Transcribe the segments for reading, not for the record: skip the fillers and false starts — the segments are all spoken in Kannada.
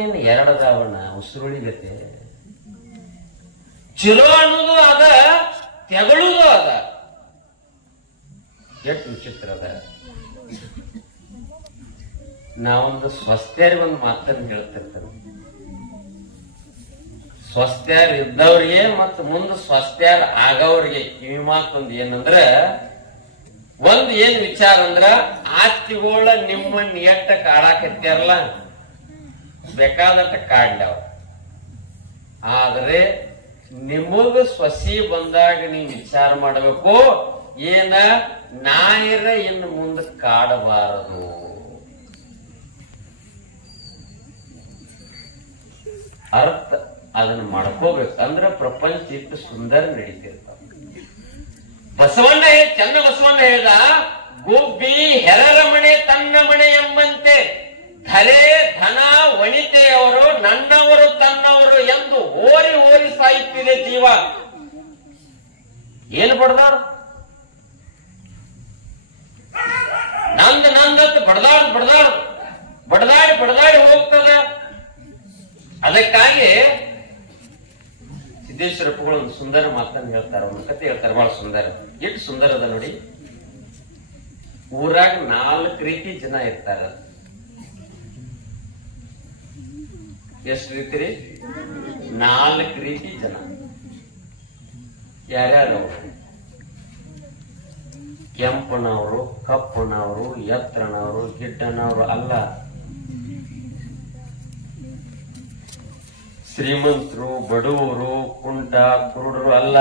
ಏನು ಎರಡದಾವಣ್ಣ ಉಸಿರುಳಿಗತ್ತೆ. ಚಲೋ ಅನ್ನೋದು ಅದ, ತೆಗಳುದು ಅದ. ಎಷ್ಟು ವಿಚಿತ್ರ ಅದ. ನಾವೊಂದು ಸ್ವಸ್ಥ್ಯಾರಿಗೊಂದು ಮಾತನ್ನು ಹೇಳ್ತಿರ್ತೇವೆ. ಸ್ವಸ್ಥ್ಯಾರ ಇದ್ದವ್ರಿಗೆ ಮತ್ತು ಮುಂದೆ ಸ್ವಸ್ಥ್ಯಾರ ಆಗವ್ರಿಗೆ ಕಿವಿ ಮಾತೊಂದು ಏನಂದ್ರ, ಒಂದ್ ಏನ್ ವಿಚಾರ ಅಂದ್ರ, ಆಸ್ತಿಗಳ ನಿಮ್ಮನ್ನ ಎಟ್ಟ ಕಾಡಾಕತ್ಯಾರಲ್ಲ ಬೇಕಾದಟ್ಟ ಕಾಡ್ಲವ. ಆದ್ರೆ ನಿಮಗ ಸ್ವಸಿ ಬಂದಾಗ ನೀವು ವಿಚಾರ ಮಾಡಬೇಕು, ಏನ ನಾಯಿರ ಇನ್ನು ಮುಂದೆ ಕಾಡಬಾರದು. ಅರ್ಥ ಅದನ್ನ ಮಾಡ್ಕೋಬೇಕು. ಅಂದ್ರೆ ಪ್ರಪಂಚ ಇಟ್ಟು ಸುಂದರ ನಡೀತಿರ್ತಾವ. ಬಸವಣ್ಣ ಚನ್ನ ಬಸವಣ್ಣ ಹೇಳ್ದ, ಗುಬ್ಬಿ ಹೆರರ ಮನೆ ತನ್ನ ಮನೆ ಎಂಬಂತೆ ಧರೆ ಧನ ವನಿತೆಯವರು ನನ್ನವರು ತನ್ನವರು ಎಂದು ಓರಿ ಓರಿ ಸಾಯುತ್ತಿದೆ ಜೀವ. ಏನು ಬಡದಾಡು, ನಂದು ನಂದಂತ ಬಡದಾಡು ಬಡದಾಡು ಬಡದಾಡಿ ಬಡದಾಡಿ ಹೋಗ್ತದ. ಅದಕ್ಕಾಗಿ ಸಿದ್ದೇಶ್ವರಪ್ಪಗಳು ಒಂದು ಸುಂದರ ಮಾತನ್ನು ಹೇಳ್ತಾರೆ, ಒಂದು ಕತೆ ಹೇಳ್ತಾರೆ, ಬಹಳ ಸುಂದರ. ಎಷ್ಟು ಸುಂದರ ಅದ ನೋಡಿ. ಊರಾಗ 4 ರೀತಿ ಜನ ಇರ್ತಾರ. ಎಷ್ಟು ರೀತಿ ರೀ? 4 ರೀತಿ ಜನ. ಯಾರ್ಯಾರವರು? ಕೆಂಪನವರು, ಕಪ್ಪನವರು, ಎತ್ತರನವರು, ಗಿಡ್ಡನವರು ಅಲ್ಲ. ಶ್ರೀಮಂತರು, ಬಡವರು, ಕುಂಟ, ಕುರುಡರು ಅಲ್ಲ.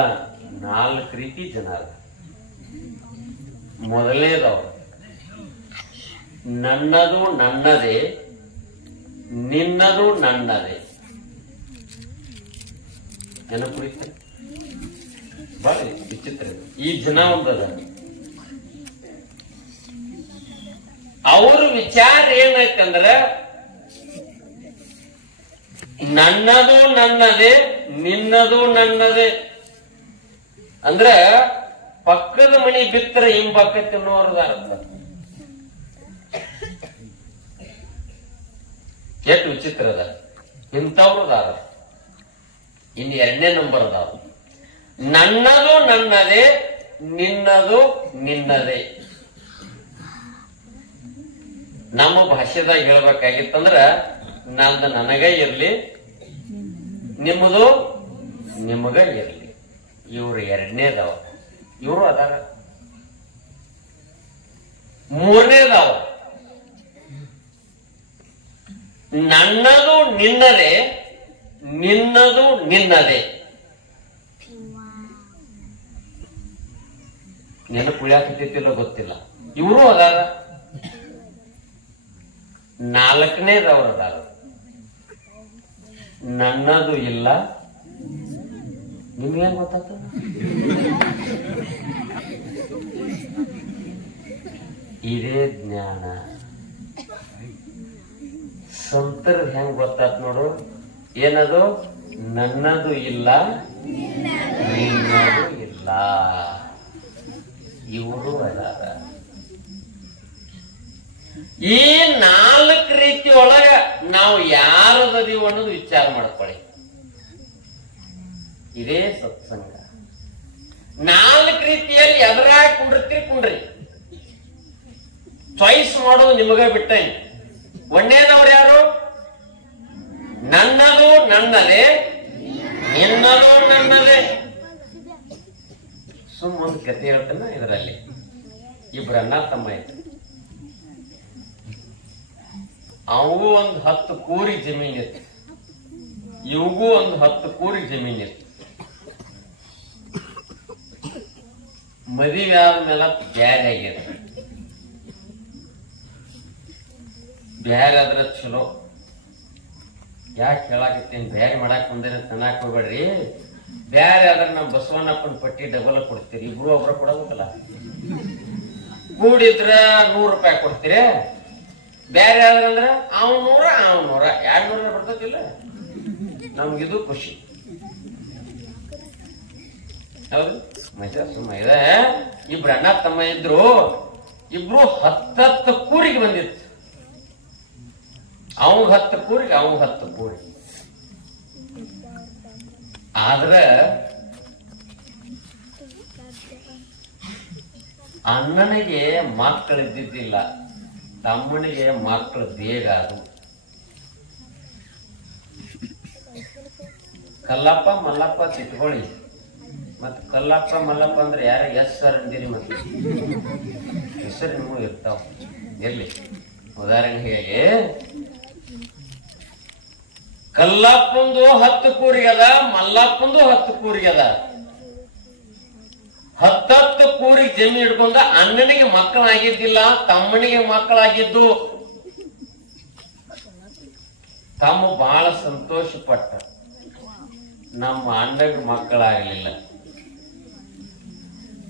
4 ರೀತಿ ಜನ. ಮೊದಲನೇದವರು ನನ್ನದು ನನ್ನದೇ, ನಿನ್ನದು ನನ್ನದೇ. ಏನೋ ಕುರಿತ ಬಹಳ ವಿಚಿತ್ರ. ಈ ಜನ ಒಂದದ. ಅವ್ರ ವಿಚಾರ ಏನಾಯ್ತಂದ್ರ, ನನ್ನದು ನನ್ನದೇ, ನಿನ್ನದು ನನ್ನದೇ. ಅಂದ್ರ ಪಕ್ಕದ ಮನಿ ಬಿತ್ತರ ಹಿಂಬಕ್ಕ ತಿನ್ನೋರ್ದಾರ. ಎಷ್ಟು ವಿಚಿತ್ರ ಅದ. ಇಂಥವ್ರದಾರ. ಇನ್ನು 2ನೇ ನಂಬರ್ ಅದಾವ. ನನ್ನದು ನನ್ನದೇ, ನಿನ್ನದು ನಿನ್ನದೇ. ನಮ್ಮ ಭಾಷೆದಾಗ ಹೇಳ್ಬೇಕಾಗಿತ್ತಂದ್ರ, ನಂದು ನನಗ ಇರ್ಲಿ, ನಿಮ್ಮದು ನಿಮಗ ಇರ್ಲಿ. ಇವ್ರು 2ನೇದವ. ಇವರು ಅದಾರ. 3ನೇದವ ನನ್ನದು ನಿನ್ನದೇ, ನಿನ್ನದು ನಿನ್ನದೇ. ನೆನಪು ಉಳಿಯಾಕತ್ತಿಲ್ಲ ಗೊತ್ತಿಲ್ಲ. ಇವರು ಅದಾರ. 4ನೇದವ್ರು ಅದಾರ. ನನ್ನದು ಇಲ್ಲ, ನಿಮ್ಗೆ ಹೆಂಗ್ ಗೊತ್ತಾಗ್ತದ? ಇದೇ ಜ್ಞಾನ. ಸಂತರ ಹೆಂಗ್ ಗೊತ್ತಾತ್ ನೋಡು. ಏನದು? ನನ್ನದು ಇಲ್ಲ, ನಿನ್ನದು ಇಲ್ಲ. ಇವರು ಅದಾರ. ಈ 4 ರೀತಿ ಒಳಗ ನಾವು ಯಾರದೀವ ಅನ್ನೋದು ವಿಚಾರ ಮಾಡ್ಕೊಳ್ಳಿ. ಇದೇ ಸತ್ಸಂಗ. 4 ರೀತಿಯಲ್ಲಿ ಎದುರಾಗಿ ಕುಂಡ್ರಿ. ಚಾಯ್ಸ್ ಮಾಡೋದು ನಿಮಗ ಬಿಟ್ಟಂಗೆ. 1ನೇದವ್ರು ಯಾರು? ನನ್ನದು ನನ್ನದೇ, ನಿನ್ನದು ನನ್ನದೇ. ಒಂದು ಕಥೆ ಹೇಳ್ತಾನ. ಇದರಲ್ಲಿ ಇಬ್ರು ಅಣ್ಣ ತಮ್ಮ ಇದ್ರು. ಅವಗೂ ಒಂದು 10 ಕೂರಿ ಜಮೀನಿತ್ತು, ಇವಗೂ ಒಂದು 10 ಕೂರಿ ಜಮೀನಿತ್ತು. ಮದುವೆ ಆದ್ಮೇಲೆ ಬ್ಯಾರೆ ಆಗ್ಯದ. ಬ್ಯಾರೆ ಆದ್ರ ಚಲೋ. ಯಾಕೆ ಹೇಳಾಕತ್ತೀನಿ, ಬ್ಯಾರೆ ಮಾಡಾಕ್ ಬಂದೇನೆ ತನ್ನಾಕ್ ಹೋಗ್ಬೇಡ್ರಿ. ಬ್ಯಾರೆ ಆದ್ರೆ ನಮ್ ಬಸವಣ್ಣಪ್ಪನ ಪಟ್ಟಿ ಡಬಲ್ ಕೊಡ್ತೀರಿ. ಇಬ್ರು ಒಬ್ರ ಕೊಡಬೇಕಲ್ಲ. ಕೂಡಿದ್ರ 100 ರೂಪಾಯಿ ಕೊಡ್ತೀರಿ. ಬ್ಯಾರೆ ಆದ್ರಂದ್ರ ಅವ್ 100 ಅವ್ 100, 200 ಬರ್ತತಿಲ್ಲ. ನಮ್ಗಿದು ಖುಷಿ. ಹೌದು ಮಜಾ ಸುಮ್ಮ ಇದೆ. ಇಬ್ರು ಅಣ್ಣ ತಮ್ಮ ಇದ್ರು. ಇಬ್ರು 10 ಕೂರಿಗೆ ಬಂದಿತ್ತು. ಅವಂಗ 10 ಕೂರಿಗೆ ಅವಂಗ 10 ಕೂರಿ. ಆದ್ರ ಅಣ್ಣನಿಗೆ ಮಕ್ಕಳಿದ್ದಿದ್ದಿಲ್ಲ, ತಮ್ಮನಿಗೆ ಮಕ್ಕಳು ಬೇಗ ಅದು. ಕಲ್ಲಪ್ಪ ಮಲ್ಲಪ್ಪ ತಿಟ್ಕೊಳ್ಳಿ. ಮತ್ ಕಲ್ಲಪ್ಪ ಮಲ್ಲಪ್ಪ ಅಂದ್ರೆ ಯಾರ ಎಸ್ ಸರ್ ಅಂದಿರಿ, ಮತ್ತೆ ಹೆಸರು ನಿಮಗೂ ಇರ್ತಾವ. ಎಲ್ಲಿ ಉದಾಹರಣೆ ಹೇಳಿ, ಕಲ್ಲಪ್ಪಂದು 10 ಕೂರಿಗದ, ಮಲ್ಲಪ್ಪಂದು 10 ಕೂರಿಗದ. 10 ಕೂರಿಗೆ ಜಮೀನು ಹಿಡ್ಕೊಂಡ ಅಣ್ಣನಿಗೆ ಮಕ್ಕಳಾಗಿದ್ದಿಲ್ಲ, ತಮ್ಮನಿಗೆ ಮಕ್ಕಳಾಗಿದ್ದು. ತಮ್ಮ ಬಹಳ ಸಂತೋಷ ಪಟ್ಟ, ನಮ್ಮ ಅಣ್ಣಗೆ ಮಕ್ಕಳಾಗಲಿಲ್ಲ.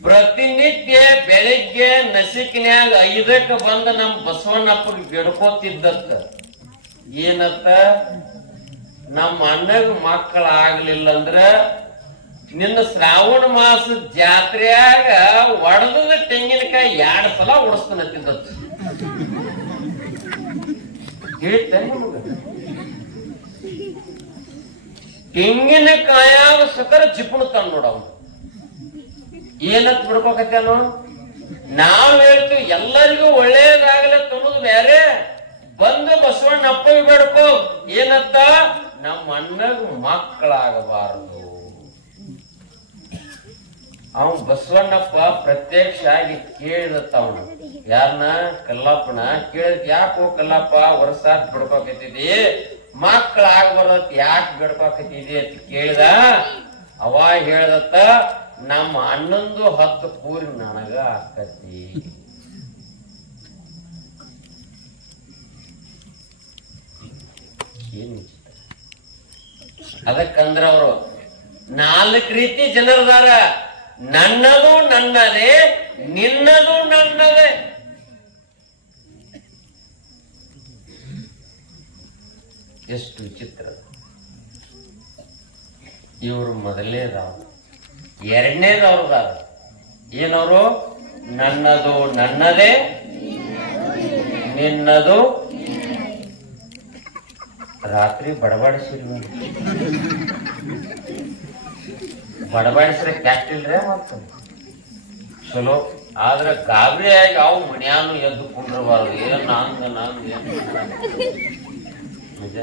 ಪ್ರತಿನಿತ್ಯ ಬೆಳಿಗ್ಗೆ ನಸಿಕಿನ್ಯಾಗ 5ಕ್ಕೆ ಬಂದ ನಮ್ಮ ಬಸವಣ್ಣಪ್ಪಗೆ ಬೇಡ್ಕೋತಿದ್ದತ್ತ. ಏನತ್ತ, ನಮ್ಮ ಅಣ್ಣಗ ಮಕ್ಕಳಾಗ್ಲಿಲ್ಲ ಅಂದ್ರ ನಿನ್ನ ಶ್ರಾವಣ ಮಾಸ ಜಾತ್ರೆಯಾಗ ಒಡದ ತೆಂಗಿನಕಾಯಿ 2 ಸಲ ಉಡಿಸ್ತಾನತ್ತಿದ್ದತ್ತ. ಹೇಳ್ತೇನೆ ನಿಮಗ, ತೆಂಗಿನಕಾಯಾಗ ಸಕರ ಚಿಪ್ಪಣ ತಂದ್ ನೋಡ. ಅವನು ಏನತ್ ಬಿಡ್ಕೋಕತ್ತೇನು, ನಾವ್ ಹೇಳ್ತೀವಿ ಎಲ್ಲರಿಗೂ ಒಳ್ಳೇದಾಗಲೇ ತನ್ನೋದು ಬೇರೆ. ಬಂದು ಬಸವಣ್ಣಪ್ಪ ಬೇಡ್ಕೋ, ಏನತ್ತ, ನಮ್ಮ ಅಣ್ಣಗ ಮಕ್ಕಳಾಗಬಾರದು. ಅವನ್ ಬಸವಣ್ಣಪ್ಪ ಪ್ರತ್ಯಕ್ಷ ಆಗಿ ಕೇಳಿದತ್ತ. ಅವನು ಯಾರನ್ನ, ಕಲ್ಲಪ್ಪನ ಕೇಳಿದ್, ಯಾಕೋ ಕಲ್ಲಪ್ಪ ವರ್ಷಾತ್ ಬಿಡ್ಕೋಕತ್ತಿದಿ, ಮಕ್ಕಳಾಗಬಾರತ್ ಯಾಕೆ ಬಿಡ್ಕೋಕತ್ತಿದಿ ಅಂತ ಕೇಳಿದ. ಅವಾಗ ಹೇಳ್ದತ್ತ, ನಮ್ಮ ಅಣ್ಣಂದು 10 ಕೂರಿ ನನಗ ಆಕತಿ. ಏನ್ ಅದಕ್ಕಂದ್ರ ಅವರು 4 ರೀತಿ ಜನರದಾರ. ನನ್ನದು ನನ್ನದೇ, ನಿನ್ನದು ನನ್ನದೇ. ಎಷ್ಟು ವಿಚಿತ್ರ. ಇವರು ಮೊದಲನೇದವ್ರು. ಎರಡನೇದವ್ರದಾರ ಏನವರು, ನನ್ನದು ನನ್ನದೇ, ನಿನ್ನದು. ರಾತ್ರಿ ಬಡಬಡಿಸಿಲ್ವ, ಬಡಬಡಿಸ್ರೆ ಕ್ಯಾಕ್ಟಿಲ್ರೇ ಮತ್ತ ಚಲೋ. ಆದ್ರೆ ಗಾಬರಿ ಆಗಿ ಅವು ಮನ್ಯಾನು ಎದ್ದು ಕುಂಡ್ರಬಾರದು. ಏನ್ ನಂದು ಏನ್ ನಿಜ.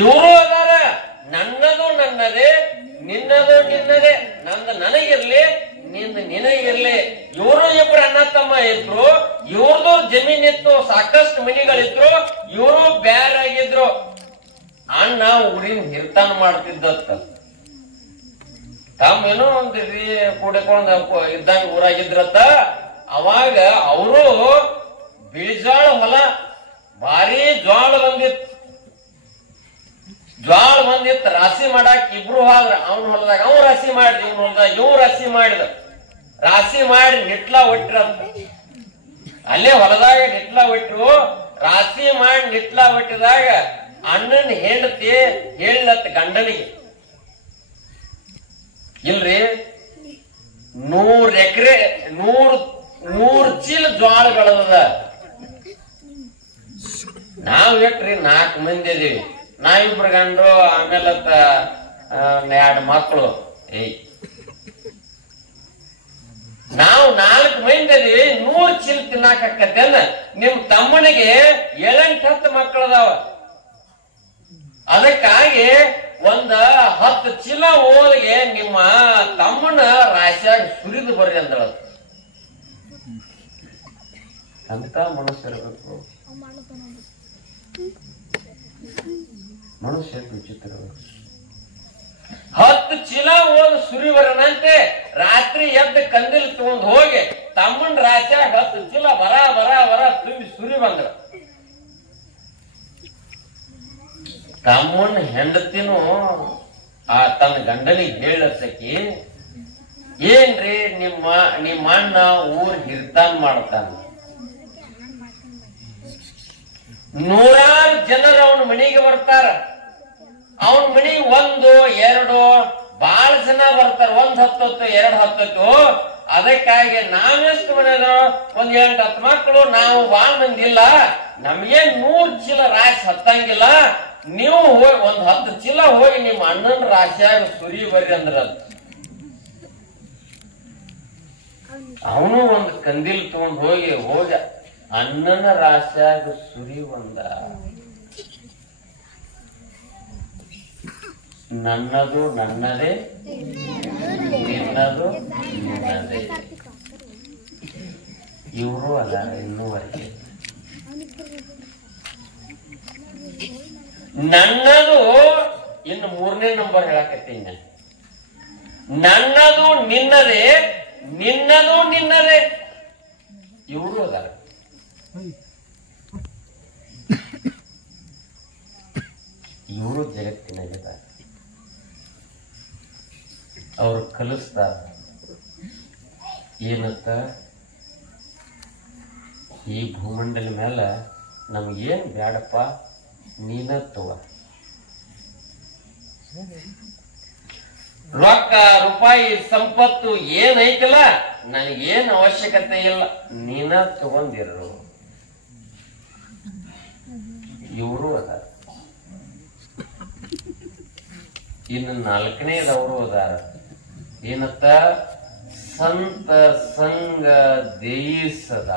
ಇವರು ಅದಾರ, ನನ್ನದು ನನ್ನದೇ, ನಿನ್ನದು ನಿನ್ನದೇ. ನಂದು ನನಗಿರ್ಲಿ, ನಿಂದು ನಿನಗಿರ್ಲಿ. ಇವರು ಇಬ್ರು ಅಣ್ಣ ತಮ್ಮ ಇದ್ರು. ಇವ್ರದ್ದು ಜಮೀನಿತ್ತು, ಸಾಕಷ್ಟು ಮನಿಗಳಿದ್ರು. ಇವರು ಬ್ಯಾರಾಗಿದ್ರು. ಅಣ್ಣ ಊರಿನ ಹಿರ್ತಾನ ಮಾಡ್ತಿದ್ದತ್ತ. ತಮ್ಮ ಏನೋ ಒಂದು ಕೂಡಿಕೊಂಡ್ ಇದ್ದಂಗ ಊರಾಗಿದ್ರತ್ತ. ಅವಾಗ ಅವರು ಬಿಳಿಜಾಳ ಹೊಲ, ಭಾರಿ ಜ್ವಾಳ ಬಂದಿತ್ತು. ರಾಶಿ ಮಾಡಾಕ ಇಬ್ರು ಹೋದ್ರ. ಅವನ ಹೊಲದಾಗ ಅವ್ ರಾಶಿ ಮಾಡಿದ, ಇವ್ನ ಹೊಲದಾಗ ಇವ್ ರಾಶಿ ಮಾಡಿದ. ರಾಶಿ ಮಾಡಿ ನಿಟ್ಲಾ ಒಟ್ಟಿರಂತ. ಅಲ್ಲೇ ಹೊಲದಾಗ ನಿಟ್ಲಾ ಒಟ್ಟರು. ರಾಶಿ ಮಾಡಿ ನಿಟ್ಲಾ ಒಟ್ಟಿದಾಗ ಅಣ್ಣನ ಹೆಂಡತಿ ಹೇಳಿಲತ್ತ ಗಂಡನಿಗೆ, ಇಲ್ರಿ 100 ಎಕರೆ 100 ಚೀಲ ಜ್ವಾಳ ಬೆಳೆದ. ನಾವ್ ಎಟ್ರಿ 4 ಮಂದಿ ಇದೀವಿ. ನಾವಿಬ್ರು ಗಂಡ್ರು, ಆಮೇಲೆ 2 ಮಕ್ಕಳು. ನಾವು 4 ಮಂದಿ ಇದೀವಿ, 100 ಚೀಲ ತಿನ್ನಾಕತ್ತೇನ. ನಿಮ್ ತಮ್ಮನಿಗೆ 7-10 ಮಕ್ಕಳದಾವ. ಅದಕ್ಕಾಗಿ 10 ಚೀಲ ಹೋಳಿಗೆ ನಿಮ್ಮ ತಮ್ಮನ ರಾಶಿಯಾಗ ಸುರಿದು ಬರ್ರಿ ಅಂದಳ. ಅಂತ ಮನುಷ್ಯರಬೇಕು. ಮನುಷ್ಯ ವಿಚಿತ್ರ. 10 ಚೀಲ ಹೋಗಿ ಸುರಿವರನಂತೆ ರಾತ್ರಿ ಎದ್ದು ಕಂದಿಲ್ ತಗೊಂಡ್ ಹೋಗಿ ತಮ್ಮನ ರಾಶಿಯಾಗ 10 ಚೀಲ ಬರ ತುಂಬಿ ಸುರಿ ಬಂದ್ರ. ತಮ್ಮನ ಹೆಂಡತಿನೂ ತನ್ನ ಗಂಡನಿಗೆ ಹೇಳತ್ತಕಿ, ಏನ್ರಿ ನಿಮ್ಮ ಅಣ್ಣ ಊರ್ ಹಿರ್ತಾನ್ ಮಾಡ್ತಾನ. 100 ಜನರು ಅವನ ಮನೆಗೆ ಬರ್ತಾರ. ಅವನ ಮನೆಗೆ 1, 2 ಬಹಳ ಜನ ಬರ್ತಾರ. 1 ಹತ್ತತ್ತು 2 ಹತ್ತತ್ತು. ಅದಕ್ಕಾಗಿ ನಾವೆಷ್ಟು ಮನೆಯದು 1-8 ಮಕ್ಕಳು, ನಾವು ಬಾಳ್ ಮಂದಿ ಇಲ್ಲ, ನಮ್ಗೇನ್ 100 ಚೀಲ ರಾಶಿ ಹತ್ತಂಗಿಲ್ಲ. ನೀವು ಹೋಗಿ 10 ಚೀಲ ಹೋಗಿ ನಿಮ್ಮ ಅಣ್ಣನ ರಾಶಿಯಾಗ ಸುರಿ ಬರ್ರಿ ಅಂದ್ರ ಅವನು ಒಂದು ಕಂದಿಲ್ ತಗೊಂಡ್ ಹೋಗಿ ಅಣ್ಣನ ರಾಶಿಯಾಗ ಸುರಿ ಒಂದ. ನನ್ನದು ನನ್ನದೇ, ನಿನ್ನದು ನಿನ್ನದೇ. ಇವರು ಅದಾರ ಇನ್ನೂವರೆಗೆ. ನನ್ನದು ಇನ್ನು 3ನೇ ನಂಬರ್ ಹೇಳಕತ್ತೀನಿ. ನನ್ನದು ನಿನ್ನದೇ, ನಿನ್ನದು ನಿನ್ನದೇ. ಇವರು ಅದಾರ. ಇವರು ಜಗತ್ತಿನಾಗಿದ್ದಾರೆ. ಅವ್ರು ಕಲಿಸ್ತಾರ ಏನತ್ತ, ಈ ಭೂಮಂಡಲ ಮೇಲೆ ನಮ್ಗೇನ್ ಬ್ಯಾಡಪ್ಪ, ನೀನ ತಗೋ. ರೊಕ್ಕ ರೂಪಾಯಿ ಸಂಪತ್ತು ಏನೈತಲ್ಲ ನನಗೇನ್ ಅವಶ್ಯಕತೆ ಇಲ್ಲ, ನೀನ ತಗೊಂಡಿರು. ಇವರು ಅದಾರ. ಇನ್ನು 4ನೇದವರು ಅದಾರ. ಏನತ್ತ, ಸಂತ ಸಂಗ ದೇಯಿಸದ.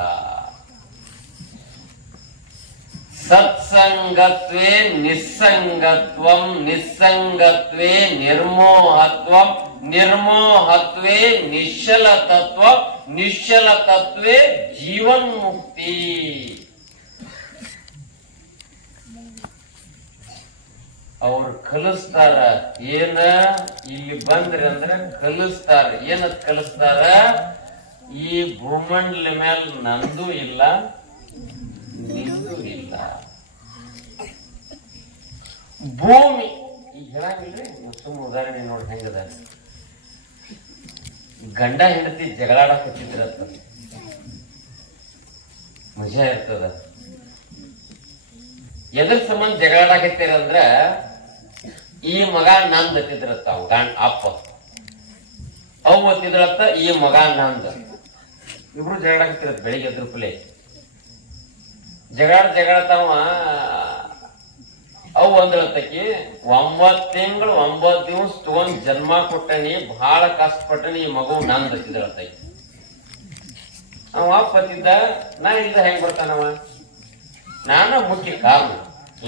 ಸತ್ಸಂಗತ್ವೇ ನಿಸ್ಸಂಗತ್ವಂ, ನಿಸ್ಸಂಗತ್ವೇ ನಿರ್ಮೋಹತ್ವಂ, ನಿರ್ಮೋಹತ್ವೇ ನಿಶ್ಚಲ ತತ್ವ, ನಿಶ್ಚಲ ತತ್ವೇ ಜೀವನ್ಮುಕ್ತಿ. ಅವ್ರು ಕಲಿಸ್ತಾರ. ಏನ ಇಲ್ಲಿ ಬಂದ್ರಿ ಅಂದ್ರೆ ಕಲಿಸ್ತಾರ. ಏನತ್ ಕಲಿಸ್ತಾರ, ಈ ಭೂಮಂಡಲ ಮೇಲೆ ನಂದು ಇಲ್ಲ, ನಿಂದು ಇಲ್ಲ. ಭೂಮಿ ಈಗ ಹೇಳಂಗಿಲ್ರಿ, ಸುಮ್ಮ ಉದಾಹರಣೆ ನೋಡಿ ಹೆಂಗದ. ಗಂಡ ಹೆಂಡತಿ ಜಗಳಾಡಕತ್ತಿದ್ರತ್ತ, ಮಜಾ ಇರ್ತದ. ಎದ್ರ ಸಂಬಂಧ ಜಗಳಾಡಕತ್ತೀರಂದ್ರ, ಈ ಮಗ ನಂದ್ ಅತ್ತಿದ್ರತ್ತ, ಅವ್ ಅಪ್ಪ ಅವ್ ಅತ್ತಿದ್ರತ್ತ, ಈ ಮಗ ನಂದ್. ಇಬ್ರು ಜಗಳಾಡಕತ್ತಿರತ್ತ. ಬೆಳಿಗ್ಗೆ ಎದ್ರ ಪುಲೆ ಜಗಳತಾವ. ಅವು ಅಂದ್ರತ್ತಕಿ, 9 ತಿಂಗಳು 9 ದಿವಸ ತಗೊಂಡ್ ಜನ್ಮ ಕೊಟ್ಟನಿ, ಬಹಳ ಕಷ್ಟಪಟ್ಟನಿ, ಈ ಮಗು ನಂದ್ ಅತ್ತಿದ್ರತ್ತಕಿ. ಅವ ಅಪ್ಪ ಅತ್ತಿದ್ದ, ನಾ ಇಲ್ದ ಹೆಂಗ್ ಬರ್ತಾನವ, ನಾನ ಮುಖ್ಯ ಕಾರಣ.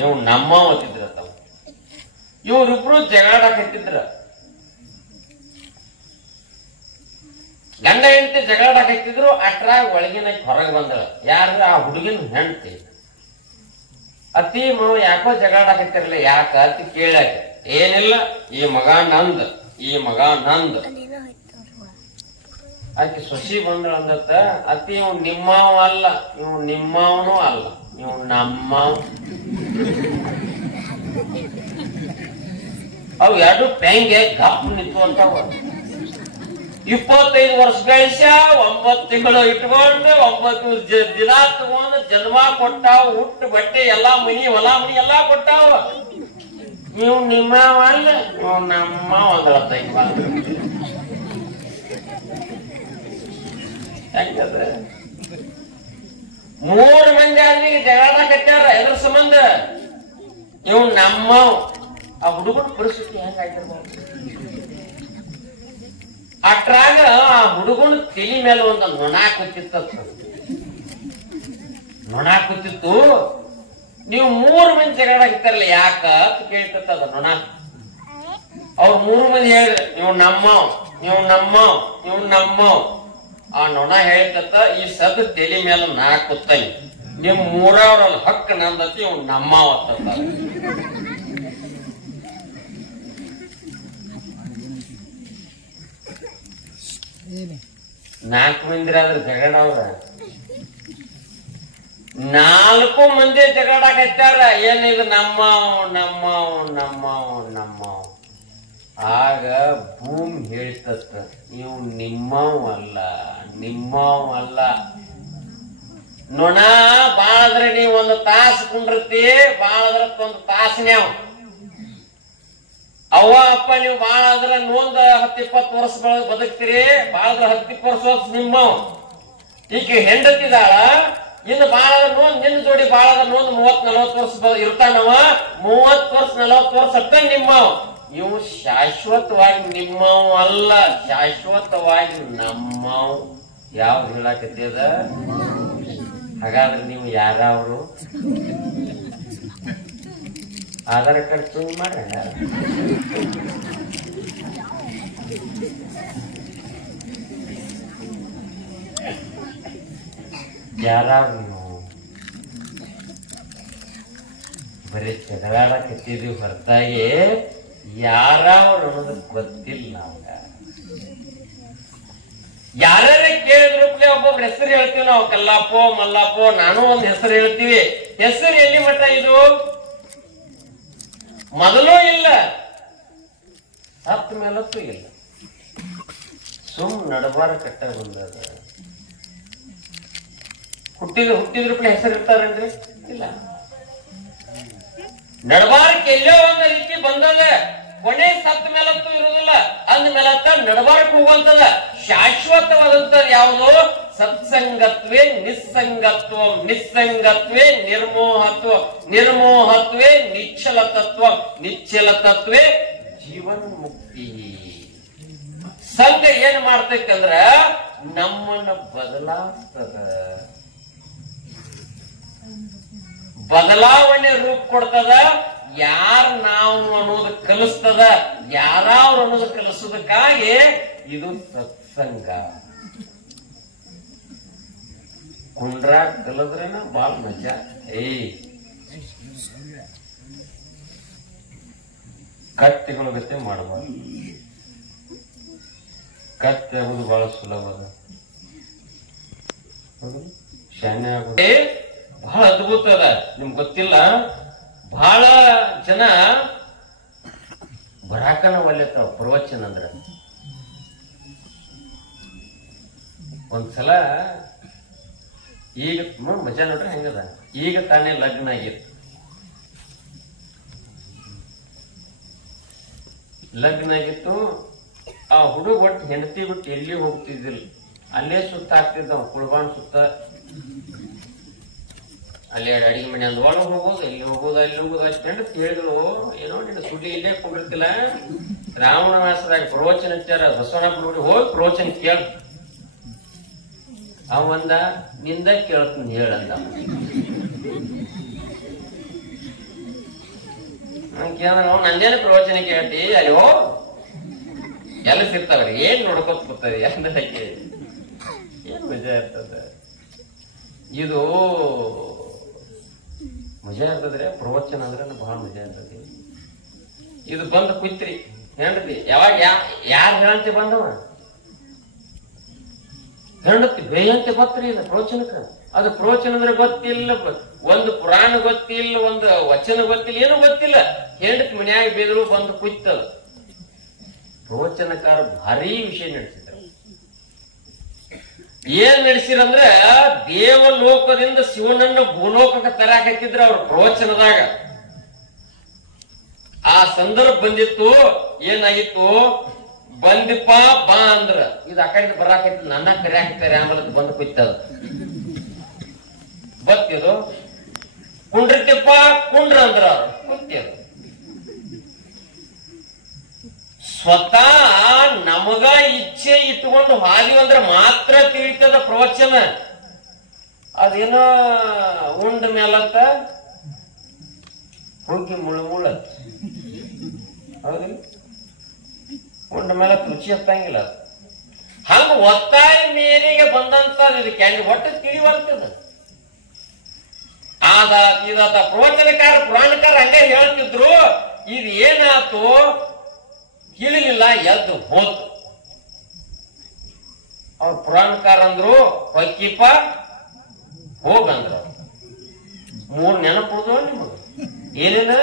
ಇವ್ ನಮ್ಮ ಓದ್ತಿದ್ರತ್ತವ. ಇವ್ರಿಬ್ರು ಜಗಳಾಡಕತ್ತಿದ್ರ. ಗಂಡ ಹೆಂಡತಿ ಜಗಳಾಡಕತ್ತಿದ್ರು. ಅಟ್ರಾಗ ಒಳಗಿನ ಹೊರಗೆ ಬಂದಳ. ಯಾರ ಆ ಹುಡುಗಿನ ಹೆಂಡತಿ. ಅತಿ ಯಾಕೋ ಜಗಳಾಡಕತ್ತಿರ್ಲಿ, ಯಾಕ ಅಂತ ಕೇಳಾಕ. ಏನಿಲ್ಲ, ಈ ಮಗ ನಂದ್, ಈ ಮಗ ನಂದ್. ಆಕೆ ಸೊಸಿ ಬಂದಳ ಅಂದತ್ತ, ಅತಿ ಇವ್ ನಿಮ್ಮವ ಅಲ್ಲ, ಇವ್ ನಿಮ್ಮವನು ಅಲ್ಲ, ಇವ್ ನಮ್ಮವ. ಅವು ಎರಡು ಪೆಂಗೆ ಗಪ್ ನಿಂತು ಅಂತಾವ. 25 ವರ್ಷ ಗಳಿಸ 9 ತಿಂಗಳು ಇಟ್ಕೊಂಡು 9 ದಿನ ತಗೊಂಡು ಜನ್ಮ ಕೊಟ್ಟಾವ. ಹುಟ್ಟು ಬಟ್ಟೆ ಎಲ್ಲಾ ಮನಿ ಹೊಲ ಮನಿ ಎಲ್ಲಾ ಕೊಟ್ಟಾವ. ನೀವು ನಿಮ್ಮವ ಅಲ್ಲ, ನೀವು ನಮ್ಮ ಒಂದಳತ್ತ. ಹೆಂಗದ 3 ಮಂದಿ ಆದ್ರಿಗೆ ಜಗಳ ಕಟ್ಟಾರ. ಎದ್ರ ಸಂಬಂಧ, ಇವ್ ನಮ್ಮ. ಆ ಹುಡುಗನ ಪರಿಸ್ಥಿತಿ ಹೆಂಗಾಯ್ತಿರ್ಬೋದು. ಅಟ್ರಾಗ ಆ ಹುಡುಗನ ತಲೆ ಮೇಲೆ ಒಂದು ನೊಣ ಕೂತಿತ್ತ. ನೊಣ ಕೂತಿತ್ತು. ನೀವು 3 ಮಂದಿ ಜಗಳಾಗಿತ್ತಾರಲ್ಲ, ಯಾಕ ಅಂತ ಕೇಳ್ತಿರ್ತದ ನೊಣ. ಅವ್ರು 3 ಮಂದಿ ಹೇಳಿದ್ರೆ, ನೀವು ನಮ್ಮ, ನೀವು ನಮ್ಮ, ನೀವು ನಮ್ಮ. ಆ ನೊಣ ಹೇಳ್ತತ್ತ, ಈ ಸದ್ ತಲೆ ಮೇಲೆ ನಾ ಕೂತನಿ, ನಿಮ್ 3ಅವ್ರಲ್ಲಿ ಹಕ್ಕ ನಂದತಿ, ಇವ್ ನಮ್ಮ ಒತ್ತ. ನಾಲ್ಕು ಮಂದಿ ಆದ್ರೆ ಜಗಳವ್ರ. 4 ಮಂದಿ ಜಗಳಾಕತ್ತಾರ. ಏನಿದು ನಮ್ಮ ನಮ್ಮ ನಮ್ಮ ನಮ್ಮ. ಆಗ ಭೂಮಿ ಹೇಳ್ತತ್ತ, ನೀವು ನಿಮ್ಮವಲ್ಲ, ನಿಮ್ಮವಲ್ಲ. ನೊಣ ಬಾಳದ್ರೆ ನೀವ್ 1 ತಾಸು ಕುಂಡಿರ್ತಿ, ಬಾಳದ್ರ 1 ತಾಸನ್ಯಾವ. ಅವ್ವ ಅಪ್ಪ ನೀವು ಬಾಳ ಆದ್ರ ನೋಂದ 10-20 ವರ್ಷ ಬದುಕ್ತೀರಿ, ಬಾಳ 10-20 ವರ್ಷ ನಿಮ್ಮ ಈಗ ಹೆಂಡತಿದಾಳ. ಇನ್ನು ಬಾಳ ನೋಂದ್ ನಿನ್ನ ಜೋಡಿ ಬಾಳ ನೋಂದ್ 30-40 ವರ್ಷ ಇರ್ತಾನವ. 30 ವರ್ಷ 40 ವರ್ಷ ಅಷ್ಟ ನಿಮ್ಮವ್. ಇವು ಶಾಶ್ವತವಾಗಿ ನಿಮ್ಮವ್ ಅಲ್ಲ, ಶಾಶ್ವತವಾಗಿ ನಮ್ಮವ್. ಯಾವ್ದು ಹೇಳಾಕತ್ತದ? ಹಾಗಾದ್ರೆ ನೀವು ಯಾರವರು? ಆಧಾರ್ ಕಾರ್ಡ್ ಚೇಂಜ್ ಮಾಡ್ರಿ. ಯಾರು ನೀವು? ಬರೀ ಜಗಳಾಡಕತ್ತಿದೀವಿ ಹೊರತಾಗಿ ಯಾರವ್ರು ಅನ್ನೋದು ಗೊತ್ತಿಲ್ಲ. ಯಾರ್ಯಾರ ಕೇಳಿದ್ರು ಒಬ್ಬೊಬ್ರ ಹೆಸರು ಹೇಳ್ತೀವಿ ನಾವು. ಕಲ್ಲಪ್ಪೋ ಮಲ್ಲಪ್ಪೋ ನಾನು ಒಂದ್ ಹೆಸರು ಹೇಳ್ತೀವಿ. ಹೆಸರು ಎಲ್ಲಿ ಮಟ್ಟ ಇದು? ಮೊದಲೂ ಇಲ್ಲ, ಸತ್ತ ಮೇಲತ್ತೂ ಇಲ್ಲ. ಸುಮ್ ನಡಬಾರ ಕಟ್ಟ ಬಂದದ. ಹುಟ್ಟಿದ್ರು ಹೆಸರು ಇರ್ತಾರನ್ರಿ? ಇಲ್ಲ. ನಡಬಾರಕ್ಕೆ ಎಲ್ಲೋ ಒಂದ್ ರೀತಿ ಬಂದದ. ಕೊನೆ ಸತ್ತ ಮೇಲತ್ತೂ ಇರುವುದಿಲ್ಲ, ಅಂದ ಮೇಲತ್ತ ನಡಬಾರಕ್ ಹೋಗುವಂತದ. ಶಾಶ್ವತವಾದಂತದ ಯಾವುದು? ಸತ್ಸಂಗತ್ವೇ ನಿಸ್ಸಂಗತ್ವ, ನಿಸ್ಸಂಗತ್ವೇ ನಿರ್ಮೋಹತ್ವ, ನಿರ್ಮೋಹತ್ವೇ ನಿಶ್ಚಲ ತತ್ವ, ನಿಶ್ಚಲ ತತ್ವೇ ಜೀವನ ಮುಕ್ತಿ. ಸಂಘ ಏನ್ ಮಾಡ್ತೈತಂದ್ರ ನಮ್ಮನ್ನ ಬದಲಾಯಿಸ್ತದ, ಬದಲಾವಣೆ ರೂಪ ಕೊಡ್ತದ. ಯಾರ್ ನಾವು ಅನ್ನೋದು ಕಲಿಸ್ತದ, ಯಾರವ್ರು ಅನ್ನೋದು ಕಲಿಸೋದಕ್ಕಾಗಿ ಇದು ಸತ್ಸಂಗ. ಕುಂಡ್ರಾಗ ಕಲಿದ್ರೇನ ಬಾಳ ಮಜಾ. ಕತ್ತಿಗಳ ಗತೆ ಮಾಡಬಾರ್ದು. ಕತ್ತಿ ಆಗೋದು ಬಹಳ ಸುಲಭ ಅದ. ಶಾನೆ ಆಗೋದು ಬಹಳ ಅದ್ಭುತ ಅದ. ನಿಮ್ಗೆ ಗೊತ್ತಿಲ್ಲ, ಬಹಳ ಜನ ಬರಾಕನ ಒಲ್ಲೆತಾವ ಪ್ರವಚನ ಅಂದ್ರ. ಒಂದ್ಸಲ ಈಗ ಮಜಾ ನೋಡ್ರಿ ಹೆಂಗದ. ಈಗ ತಾನೇ ಲಗ್ನ ಆಗಿತ್ತು. ಲಗ್ನ ಆಗಿತ್ತು. ಆ ಹುಡುಗ ಒಟ್ಟು ಹೆಂಡತಿ ಬಿಟ್ಟು ಎಲ್ಲಿ ಹೋಗ್ತಿದ್ದಿಲ್ಲ, ಅಲ್ಲೇ ಸುತ್ತ ಹಾಕ್ತಿದ್ದ. ಕುಳ್ಬಾಣ್ ಸುತ್ತ ಅಲ್ಲಿ ಅಡಿಗೆ ಮನೆ ಅಂದ್ ಒಳಗೆ ಹೋಗೋದು, ಇಲ್ಲಿ ಹೋಗೋದು, ಅಲ್ಲಿ ಹೋಗೋದು. ಅಷ್ಟು ಹೆಂಡತಿ ಹೇಳಿದ್ರು, ಏನೋ ನಿನ್ನ ಸುಡಿ ಇಲ್ಲೇ ಕೊಂಡಿರ್ತಿಲ್ಲ, ರಾವಣ ಮಾಸದಾಗ ಪ್ರವಚನ ಹಚ್ಚಾರ, ಬಸವಣ್ಣಪ್ಪ ನೋಡಿ ಹೋಗಿ ಪ್ರವಚನ ಕೇಳ. ಅವಂದ ನಿಂದ ಕೇಳ್ತೀನಿ ಹೇಳಂದ. ಕೇಳಿದ್ರೆ ಅವ್ನು ನಂದೇನೆ ಪ್ರವಚನ ಕೇಳ್ತಿ, ಅಲ್ಲಿ ಹೋ ಎಲ್ಲ ಸಿರ್ತಾವ್ರಿ, ಏನ್ ನೋಡ್ಕೊತ ಕೂತದೆ ಅಂದಕ್ಕೆ ಏನ್ ಮಜಾ ಇರ್ತದ. ಇದು ಮಜಾ ಇರ್ತದ್ರಿ ಪ್ರವಚನ ಅಂದ್ರೆ ಬಹಳ ಮಜಾ ಇರ್ತದೆ. ಇದು ಬಂದ ಕುಯ್ತ್ರಿ ಹೆಂಡತಿ. ಯಾವಾಗ ಯಾರು ಹೇಳಂತೆ ಬಂದವ? ಹೆಂಡತಿ ಬೇಯಂತೆ ಬತ್ರಿ ಇದು ಪ್ರವಚನಕ್ಕ. ಅದು ಪ್ರವಚನ ಅಂದ್ರೆ ಗೊತ್ತಿಲ್ಲ, ಒಂದು ಪುರಾಣ ಗೊತ್ತಿಲ್ಲ, ಒಂದು ವಚನ ಗೊತ್ತಿಲ್ಲ, ಏನು ಗೊತ್ತಿಲ್ಲ. ಹೆಂಡತಿ ಮನ್ಯಾಗ ಬೇದರು ಬಂದು ಕುಯ್ತದ. ಪ್ರವಚನಕಾರ ಭಾರಿ ವಿಷಯ ನಡೆಸಿದ್ರು. ಏನ್ ನಡೆಸಿರಂದ್ರ ದೇವಲೋಕದಿಂದ ಶಿವನನ್ನ ಭೂಲೋಕಕ್ಕೆ ತರಾಕ್ ಹಾಕಿದ್ರ ಅವ್ರ ಪ್ರವಚನದಾಗ. ಆ ಸಂದರ್ಭ ಬಂದಿತ್ತು. ಏನಾಗಿತ್ತು? ಬಂದಿಪ್ಪ ಬಾ ಅಂದ್ರ ಇದು ಆ ಕಡೆ ಬರಾಕೈತಿ, ನನ್ನ ಕರೆ ಹಾಕ್ತಾರೆ ಆಮೇಲೆ ಬಂದು ಕುಯ್ತದ. ಬತ್ತಿದು ಕುಂಡ್ರಿತಿಪ್ಪ ಕುಂಡ್ರ ಅಂದ್ರ ಅವ್ರು ಕುಂತಿಯದು. ಸ್ವತಃ ನಮಗ ಇಚ್ಛೆ ಇಟ್ಕೊಂಡು ಹಾದಿವಿ ಅಂದ್ರೆ ಮಾತ್ರ ತಿಳಿತದ ಪ್ರವಚನ. ಅದೇನೋ ಉಂಡ ಮೇಲತ್ತ ಹುಡುಗಿ ಮುಳುಮುಳ, ಹೌದಿಲ್ಲ? ಉಂಡ ಮೇಲೆ ರುಚಿ ಹತ್ತಂಗಿಲ್ಲ. ಹಂಗ ಒತ್ತಾಯ ಮೇರೆಗೆ ಬಂದಂತ ಇದಕ್ಕೆ ಒಟ್ಟು ತಿಳಿವರ್ತದ. ಇದಾದ ಪ್ರವಚನಕಾರ ಪುರಾಣಕಾರ ಹಂಗ ಹೇಳ್ತಿದ್ರು. ಇದು ಏನಾತು ತಿಳಿಲಿಲ್ಲ, ಎದ್ದು ಹೋತು. ಅವ್ರ ಪುರಾಣಕಾರ ಅಂದ್ರು ಹೊಕ್ಕಿಪ್ಪ ಹೋಗಂದ್ರು. 3 ನೆನಪುಡ್ದು ನಿಮಗ. ಏನೇನ?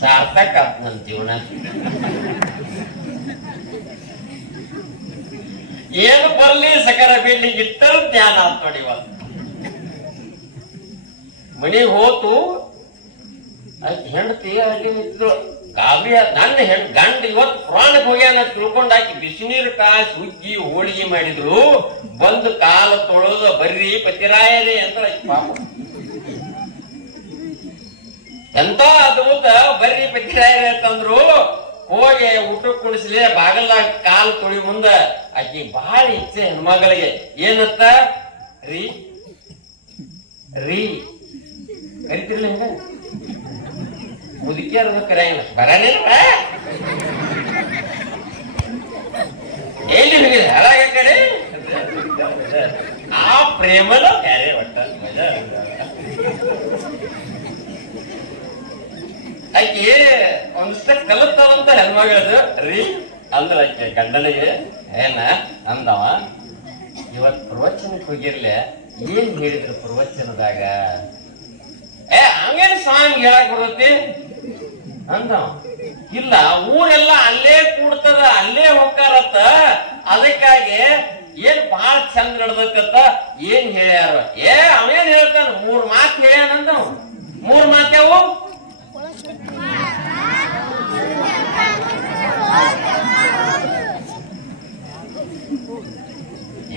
ಸಾರ್ಥಕ ಆತ್ ನನ್ನ ಜೀವನ. ಏನು ಬರ್ಲಿ ಸಕರ ಬೀಳ್ಲಿ ಇಟ್ಟರು ಜ್ಞಾನ ಆತ್ ನೋಡಿ. ಮನೆಗೆ ಹೋತು ಹೆಂಡತಿ ಅಲ್ಲಿ ನಿಂತಿದ್ರು ಗಾಬರಿ. ನನ್ನ ಗಂಡ ಇವತ್ತು ಪುರಾಣಕ್ಕೆ ಹೋಗ್ಯಾನ ತಿಳ್ಕೊಂಡಾಕಿ ಬಿಸಿನೀರು ಕಾಸಿ ಹುಗ್ಗಿ ಹೋಳಿಗೆ ಮಾಡಿದ್ರು. ಬಂದು ಕಾಲು ತೊಳೆದು ಬರ್ರಿ ಪತಿರಾಯರೇ ಅಂತ ಪಾಪ ಎಂತ ಅದ್ಭುತ. ಬರ್ರಿ ಪತಿರಾಯರೇ ಅಂತಂದ್ರು. ಹೋಗಿ ಊಟ ಕುಣಿಸ್ಲಿ ಬಾಗಲ್ದಾಗ ಕಾಲು ತೊಳಿ ಮುಂದ ಆಕಿ ಬಹಳ ಇಚ್ಛೆ ಹೆಣ್ಮಗಳಿಗೆ ಏನತ್ತ ರೀ ರೀ ಕರಿತಿರ್ಲಿ ಹಿಂಗ ಮುದುಕಿಯರ್ ಕರೆಯಂಗಿಲ್ಲ ಬರನೇನ ಎಲ್ಲಿ ಹೋಗಿದೆ ಹಾಳಾಗ ಕಡೆ ಆ ಪ್ರೇಮಲ ಬ್ಯಾರೆ ಒಟ್ಟ ಆಕಿ ಒಂದಿಷ್ಟ ಕಲತ್ತವಂತ ಹೆಣ್ಮಗಳದು ರೀ ಅಂದ್ರ ಆಕೆ ಗಂಡನಿಗೆ ಏನ ಅಂದವ ಇವತ್ ಪ್ರವಚನಕ್ಕೆ ಹೋಗಿರ್ಲಿ ಏನ್ ಹೇಳಿದ್ರು ಪ್ರವಚನದಾಗ ಹಂಗೇನು ಸ್ವಾಮಿ ಹೇಳಕ್ ಬರ್ತತಿ ಅಂದವ. ಇಲ್ಲ ಊರೆಲ್ಲ ಅಲ್ಲೇ ಕೂಡ್ತದ ಅಲ್ಲೇ ಹೋಗ್ತಾರತ್ತ ಅದಕ್ಕಾಗಿ ಏನ್ ಬಹಳ ಚಂದ ನಡ್ದತ್ತ ಏನ್ ಹೇಳ್ಯಾರ ಅವೇನ್ ಹೇಳ್ತಾನ 3 ಮಾತು ಹೇಳ್ಯಾನಂದವ. 3 ಮಾತ್ಯಾವು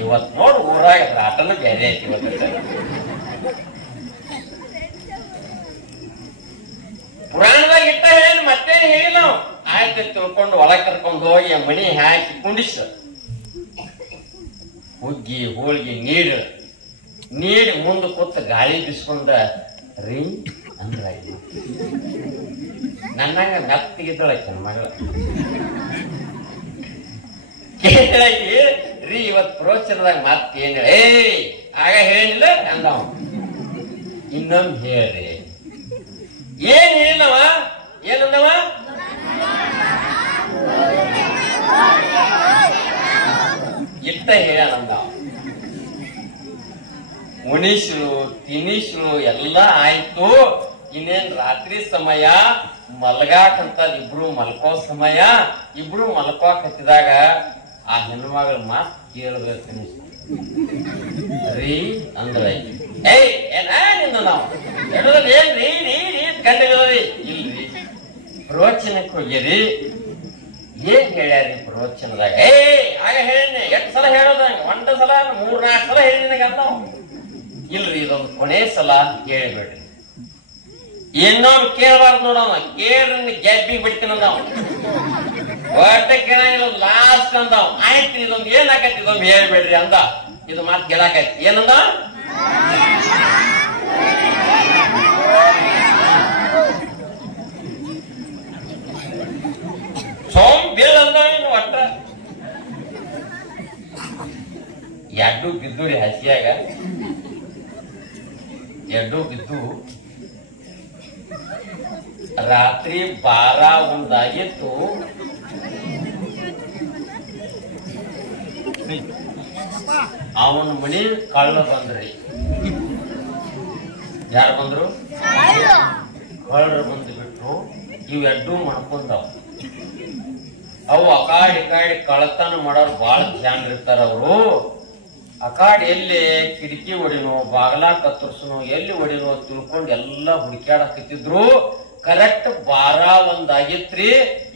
ಇವತ್ ನೋಡು ಊರಾಗ ಆಟನ ಬೇರೆ ಐತಿ. ಇವತ್ತ ಪುರಾಣದಾಗ ಇಟ್ಟ ಹೇಳಿ ಮತ್ತೇನು ಹೇಳಿಲ್ಲ ನಾವು. ಆಯ್ತು ತಿಳ್ಕೊಂಡು ಒಳಗ್ ಕರ್ಕೊಂಡು ಹೋಗಿ ಮಣಿ ಹಾಕಿ ಕುಂಡಿಸ ಹುಗ್ಗಿ ಹೋಳಿಗೆ ನೀಡಿ ಮುಂದೆ ಕೂತ ಗಾಳಿ ಬಿಸ್ಕೊಂಡ ರೀ ಅಂದ್ರ ನನ್ನಂಗ ಮೆತ್ತಗಿದ್ದಳಕ್ಕೆ ನನ್ನ ಮಗಳ ಕೇಳಾಕಿ ರೀ ಇವತ್ ಪ್ರವಚನದಾಗ ಮತ್ತೇನ್ ಆಗ ಹೇಳಿಲ್ಲ ಅಂದವ. ಇನ್ನೊಮ್ಮೆ ಹೇಳ್ರಿ ಏನ್ ಹೇಳಿಲ್ಲವ ಏನಂದವ ಇತ್ತ ಹೇಳ್ಯಾನಂದವ. ಉಣಿಸ್ಲು ತಿನಿಸ್ಲು ಎಲ್ಲ ಆಯ್ತು. ಇನ್ನೇನ್ ರಾತ್ರಿ ಸಮಯ ಮಲ್ಗಾಕಂತ ಇಬ್ರು ಮಲ್ಕೋ ಸಮಯ. ಇಬ್ರು ಮಲ್ಕೋಕ್ ಹತ್ತಿದಾಗ ಆ ಹೆಣ್ಮಗಳ ಮಾತು ಕೇಳ್ಬೇಕು ರೀ ಅಂದ್ರ ಏನ ನಿಂದ ನಾವು ಏನ್ರಿ ರೀ ರೀ ಗಂಡರಿ ಇಲ್ರಿ ಪ್ರವಚನಕ್ಕೆ ಹೋಗಿರಿ ಏನ್ ಹೇಳ್ಯಾರಿ ಪ್ರವಚನದಾಗ ಆಗ ಹೇಳಿನಿ. 8 ಸಲ ಹೇಳೋದ 1 ಸಲ 3-4 ಸಲ ಹೇಳಿನಾಗ ಅಂತಾವ. ಇಲ್ರಿ ಇದೊಂದು ಕೊನೆ ಸಲ ಹೇಳಿಬೇಡ್ರಿ. ಇನ್ನೊಂದು ಕೇಳಬಾರ್ದು ನೋಡವ ಕೇಳ್ರಿ ಗ್ಯಾಪಿಗೆ ಬಿಡ್ತೀನಿ ಅಂದಾವ. ಒಟ್ಟ ಕೇಳಂಗಿಲ್ಲ ಲಾಸ್ಟ್ ಅಂದಾವ. ಆಯ್ತು ಇದೊಂದು ಏನ್ ಆಕೈತಿ ಇದೊಂದು ಹೇಳ್ಬೇಡ್ರಿ ಅಂದ. ಇದು ಮಾತು ಕೇಳಾಕೈತಿ ಏನಂದ ಸೋಮ್ ಬೀಳ ಅಂದ. ಒಟ್ಟ ಎಡ್ಡು ಬಿದ್ದು ರೀ ಹಸಿಯಾಗ ಎಡ್ಡು ಬಿದ್ದು ರಾತ್ರಿ 12 ಆಗಿತ್ತು. ಅವನ ಮನೆ ಕಳ್ಳ ಬಂದ್ರಿ. ಯಾರು ಬಂದ್ರು? ಕಳ್ಳರು ಬಂದು ಬಿಟ್ರು. ಇವೆಡ್ಡು ಮಾಡ್ಕೊಂಡವ್. ಅವು ಅಕಾಡಿ ಕಳತನ ಮಾಡೋರು ಬಾಳ ಧ್ಯಾನ ಇರ್ತಾರ. ಅವರು ಅಕಾಡಿ ಎಲ್ಲಿ ಕಿಟಕಿ ಹೊಡಿನೋ ಬಾಗಲ ಕತ್ತರ್ಸನೋ ಎಲ್ಲಿ ಹೊಡಿನೋ ತಿಳ್ಕೊಂಡು ಎಲ್ಲಾ ಹುಡುಕ್ಯಾಡಕತ್ತಿದ್ರು. ಕರೆಕ್ಟ್ 12 ಆಗಿತ್ರಿ.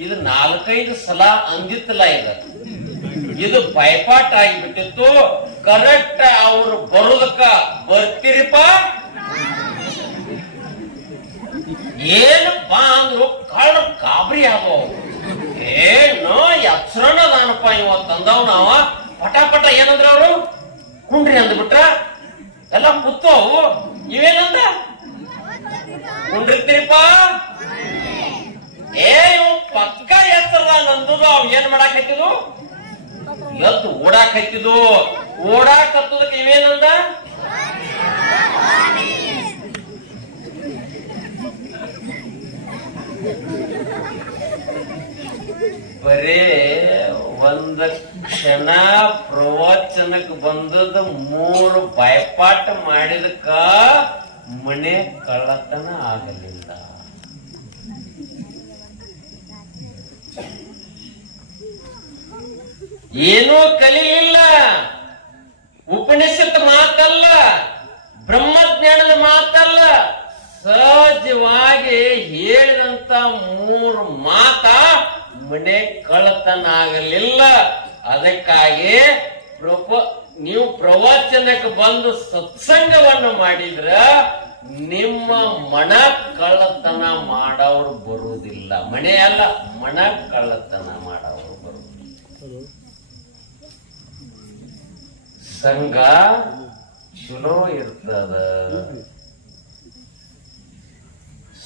ಇದು 4-5 ಸಲ ಅಂದಿತ್ತಲ್ಲ. ಇದು ಬೈಪಾಟ್ ಆಗಿಬಿಟ್ಟಿತ್ತು. ಕರೆಕ್ಟ್ ಅವ್ರು ಬರೋದಕ್ಕ ಬರ್ತೀರಿಪ್ಪ ಏನು ಬಾ ಅಂದ್ರು ಕಳ್ಳ ಗಾಬರಿ ಆಗೋ ಏನು ಎಚ್ಚರಣದಾನಪ್ಪ ಇವತ್ತಂದವ್ ನಾವ ಪಟ ಏನಂದ್ರ ಅವ್ರು ಕುಂಡ್ರಿ ಅಂದ್ಬಿಟ್ರ ಎಲ್ಲ ಕೂತವು. ಇವೇನಂದ ಕುಂಡಿರ್ತೀರಿಪ್ಪ ಇವ್ ಪಕ್ಕ ಎತ್ತದ ನಂದುದು. ಅವ್ ಏನ್ ಮಾಡಾಕತ್ತಿದು ಎದ್ದು ಓಡಾಕತ್ತಿದು. ಓಡಾಕತ್ತದಕ್ಕೆ ಇವೇನಂದ ಬರೇ ಒಂದ ಕ್ಷಣ ಪ್ರವಚನಕ್ಕೆ ಬಂದದ 3 ಬಾಯ್ಪಾಟ್ ಮಾಡಿದಕ್ಕ ಮನೆ ಕಳ್ಳತನ ಆಗಲಿಲ್ಲ. ಏನೂ ಕಲಿಲಿಲ್ಲ. ಉಪನಿಷತ್ ಮಾತಲ್ಲ, ಬ್ರಹ್ಮಜ್ಞಾನದ ಮಾತಲ್ಲ, ಸಹಜವಾಗಿ ಹೇಳಿದಂತ 3 ಮಾತ ಮನೆ ಕಳ್ಳತನ ಆಗಲಿಲ್ಲ. ಅದಕ್ಕಾಗಿ ನೀವು ಪ್ರವಚನಕ್ಕೆ ಬಂದು ಸತ್ಸಂಗವನ್ನು ಮಾಡಿದ್ರ ನಿಮ್ಮ ಮನ ಕಳ್ಳತನ ಮಾಡೋರು ಬರುವುದಿಲ್ಲ. ಮನೆ ಅಲ್ಲ, ಮನ ಕಳ್ಳತನ ಮಾಡೋರು ಬರುವುದಿಲ್ಲ. ಸಂಘ ಚಲೋ ಇರ್ತದ,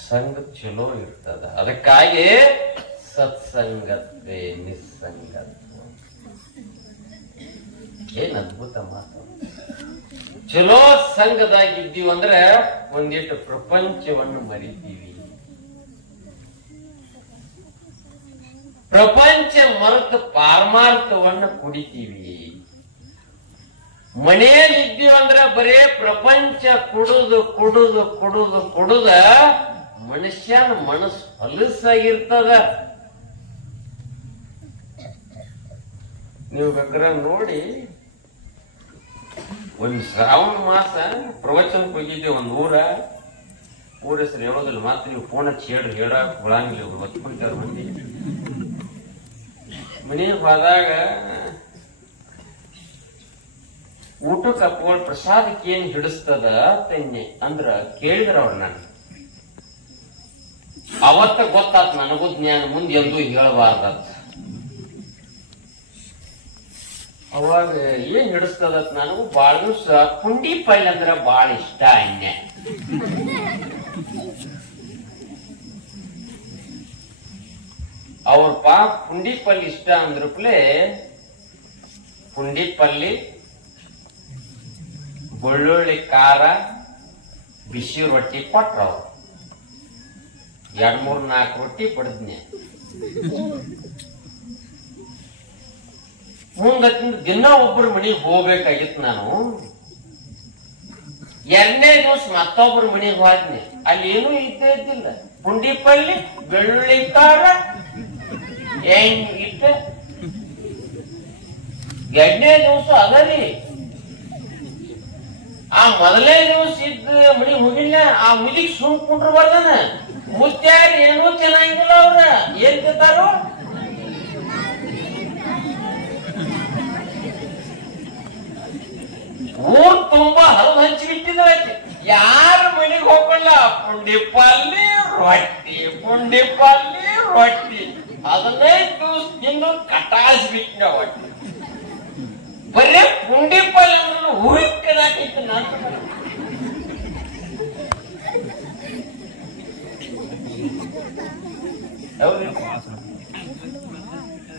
ಸಂಘ ಚಲೋ ಇರ್ತದ. ಅದಕ್ಕಾಗಿ ಸತ್ಸಂಗತ್ವೇ ನಿಸ್ಸಂಗತ್ವ. ಏನ್ ಅದ್ಭುತ ಮಾತು. ಚಲೋ ಸಂಘದಾಗಿದ್ದೀವಿ ಅಂದ್ರೆ ಒಂದಿಟ್ಟು ಪ್ರಪಂಚವನ್ನು ಮರಿತೀವಿ. ಪ್ರಪಂಚ ಮರೆತು ಪಾರಮಾರ್ಥವನ್ನು ಕುಡಿತೀವಿ. ಮನೆಯಲ್ಲಿ ಇದ್ದೀವಿ ಅಂದ್ರೆ ಬರೇ ಪ್ರಪಂಚ ಕುಡುದು ಕುಡುದು ಕುಡುದು ಕುಡುದ ಮನುಷ್ಯನ ಮನಸ್ಸು ಹೊಲಸಾಗಿರ್ತದ. ನೀವು ಬೇಕಾದ್ರೆ ನೋಡಿ, ಒಂದ್ ಶ್ರಾವಣ ಮಾಸ ಪ್ರವಚನಕ್ಕೆ ಹೋಗಿದ್ದೆ ಒಂದ್ ಊರ ಹೆಸರು ಹೇಳೋದಿಲ್ಲ. ಮಾತ್ರ ನೀವು ಫೋನ್ ಹಚ್ಚಿ ಹೇಳಕ್ ಬಿಡಂಗಿಲ್ಲ, ಒತ್ಕೊಂತಾರ ಮಂದಿ. ಮನೆಗೆ ಹೋದಾಗ ಊಟಕ್ಕೆ ಅಪ್ಪಗಳು ಪ್ರಸಾದಕ್ಕೆ ಏನ್ ಹಿಡಿಸ್ತದ ತೆನ್ನೆ ಅಂದ್ರ ಕೇಳಿದ್ರ ಅವ್ರ. ನಾನು ಅವತ್ತ ಗೊತ್ತಾತ್ ನನಗೂ ಜ್ಞಾನ, ಮುಂದೆ ಎಂದೂ ಹೇಳಬಾರ್ದ. ಅವಾಗ ಏನ್ ಹಿಡಿಸ್ತದತ್ ನನಗೂ ಬಾಳ ದಿವ್ಸ ಪುಂಡಿ ಪಲ್ಯ ಅಂದ್ರ ಬಾಳ ಇಷ್ಟ. ಅನ್ನೆ ಅವ್ರ ಪುಂಡಿ ಪಲ್ಯ ಇಷ್ಟ ಅಂದ್ರಪ್ಲೆ ಪುಂಡಿ ಪಲ್ಯ, ಬೆಳ್ಳುಳ್ಳಿ ಖಾರ, ಬಿಸಿ ರೊಟ್ಟಿ ಕೊಟ್ರ. ಅವ್ರು 2, 3, 4 ರೊಟ್ಟಿ ಬಡದ್ನೆ. ಮುಂದತ್ತಿಂದ ದಿನ ಒಬ್ಬರು ಮನೆಗೆ ಹೋಗ್ಬೇಕಾಗಿತ್ತು. ನಾನು 2ನೇ ದಿವಸ ಮತ್ತೊಬ್ಬರ ಮನೆಗೆ ಹೋದ್ನೆ. ಅಲ್ಲಿ ಏನೂ ಇದ್ದೇ ಇದ್ದಿಲ್ಲ. ಪುಂಡಿ ಪಲ್ಯ, ಬೆಳ್ಳುಳ್ಳಿ ಖಾರ, ಇಟ್ಟ. 2ನೇ ದಿವಸ ಅದರಿ. ಆ ಮೊದಲನೇ ದಿವಸ ಇದ್ದ ಮನೆಗೆ ಹೋಗಿಲ್ಲ. ಆ ಮುದಿಗೆ ಸುಮ್ಕೊಂಡ್ರು ಬರ್ದಾನ. ಮುತ್ಯಾರ ಏನೂ ಚೆನ್ನಾಗಿಲ್ಲ. ಅವ್ರ ಏನ್ ತಿಂತಾರೋ ಊರ್ ತುಂಬಾ ಹರಿದು ಹಂಚಿ ಬಿಟ್ಟಿದ್ರೆ ಯಾರ ಮನೆಗೆ ಹೋಗಲ್ಲ. ಪುಂಡಿ ಪಲ್ಯ ರೊಟ್ಟಿ, ಪುಂಡಿ ಪಲ್ಯ ರೊಟ್ಟಿ. 15 ದಿವಸ ತಿಂದು ಕಟಾಯಿಸ್ಬಿಟ್ಟ ಹೊಟ್ಟಿ. ಬರೇ ಪುಂಡಿ ಪಲ್ಯ ಹುಡುಕದಾಕಿತ್ತು. ನಾನು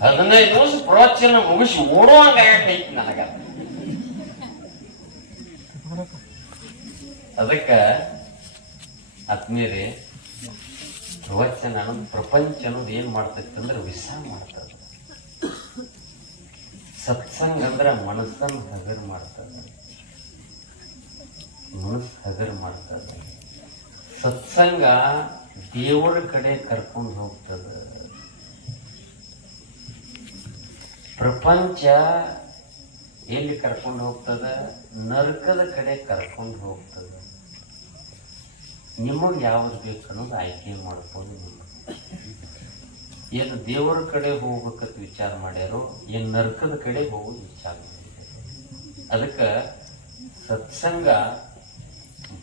15 ದಿವಸ ಪ್ರವಚನ ಮುಗಿಸಿ ಓಡುವಂಗ ಆಗೈತಿ ನನಗ. ಅದಕ್ಕ ಆತ್ಮೀಯರೇ, ಪ್ರವಚನ ಅನ್ನೋದು, ಪ್ರಪಂಚ ಅನ್ನೋದು ಏನ್ ಮಾಡ್ತೈತಿ ಅಂದ್ರೆ ವಿಷ ಮಾಡ್ತದ. ಸತ್ಸಂಗ ಅಂದ್ರ ಮನಸ್ಸನ್ನು ಹಗರ್ ಮಾಡ್ತದ, ಮನಸ್ಸು ಹಗರ್ ಮಾಡ್ತದ. ಸತ್ಸಂಗ ದೇವರ ಕಡೆ ಕರ್ಕೊಂಡು ಹೋಗ್ತದ. ಪ್ರಪಂಚ ಎಲ್ಲಿ ಕರ್ಕೊಂಡು ಹೋಗ್ತದ? ನರಕದ ಕಡೆ ಕರ್ಕೊಂಡು ಹೋಗ್ತದ. ನಿಮಗೆ ಯಾವ್ದು ಬೇಕು ಅನ್ನೋದು ಆಯ್ಕೆ ಮಾಡ್ಕೊಂಡು ಏನು ದೇವರ ಕಡೆ ಹೋಗ್ಬೇಕಂತ ವಿಚಾರ ಮಾಡ್ಯಾರೋ, ಏನ್ ನರಕದ ಕಡೆ ಹೋಗೋದು ವಿಚಾರ ಮಾಡ್ಯಾರೋ. ಅದಕ್ಕ ಸತ್ಸಂಗ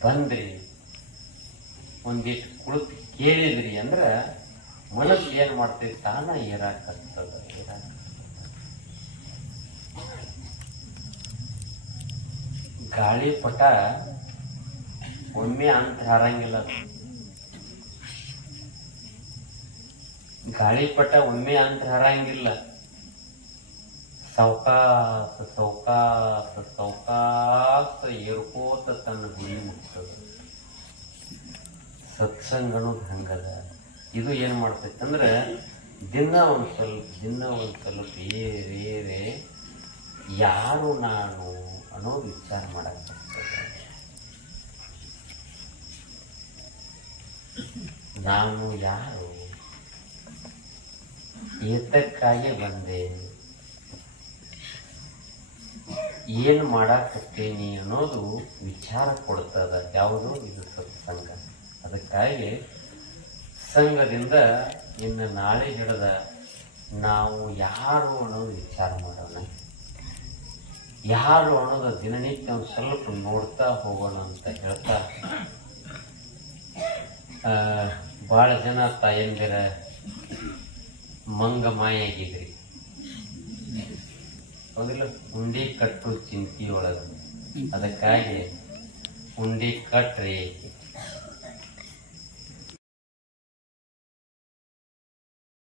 ಬಂದ್ರಿ, ಒಂದಿಟ್ಟು ಕುಳಿತು ಕೇಳಿದ್ರಿ ಅಂದ್ರ ಮನಸ್ಸು ಏನ್ ಮಾಡ್ತೈತಿ, ತಾನ ಏರಾಕತ್ತದ. ಗಾಳಿಪಟ ಒಮ್ಮೆ ಅಂತ ಹಾರಂಗಿಲ್ಲ. ಗಾಳಿಪಟ ಒಮ್ಮೆ ಅಂತ ಹಾರಂಗಿಲ್ಲ. ಸೌಕಾಸ ಸೌಕಾಸ ಸೌಕಾಸ ಏರ್ಕೋತ ತನ್ನ ಗುರಿ ಮುಟ್ತದ. ಸತ್ಸಂಗ ಅನ್ನೋದು ಹಂಗದ. ಇದು ಏನ್ ಮಾಡ್ತೈತಿ ಅಂದ್ರೆ ದಿನ ಒಂದ್ ಸ್ವಲ್ಪ ಏರೇ ಯಾರು ನಾನು ಅನ್ನೋ ವಿಚಾರ ಮಾಡಕ್ ನಾನು ಯಾರು, ಏತಕ್ಕಾಗಿ ಬಂದೆ, ಏನ್ ಮಾಡಾಕತ್ತೇನಿ ಅನ್ನೋದು ವಿಚಾರ ಕೊಡ್ತದ. ಯಾವುದು? ಇದು ಸತ್ಸಂಗ. ಅದಕ್ಕಾಗಿ ಸಂಘದಿಂದ ಇನ್ನು ನಾಳೆ ಹಿಡಿದ ನಾವು ಯಾರು ಅನ್ನೋದು ವಿಚಾರ ಮಾಡೋಣ, ಯಾರು ಅನ್ನೋದು ದಿನನಿತ್ಯ ಒಂದು ಸ್ವಲ್ಪ ನೋಡ್ತಾ ಹೋಗೋಣ ಅಂತ ಹೇಳ್ತಾ, ಭಾಳ ಜನ ತಾಯಂದಿರ ಮಂಗ ಮಾಯಾಗಿದ್ರಿ, ಹೌದಿಲ್ಲ? ಉಂಡಿ ಕಟ್ಟು ಚಿಂತಿಯೊಳಗೆ. ಅದಕ್ಕಾಗಿ ಉಂಡಿ ಕಟ್ರಿ,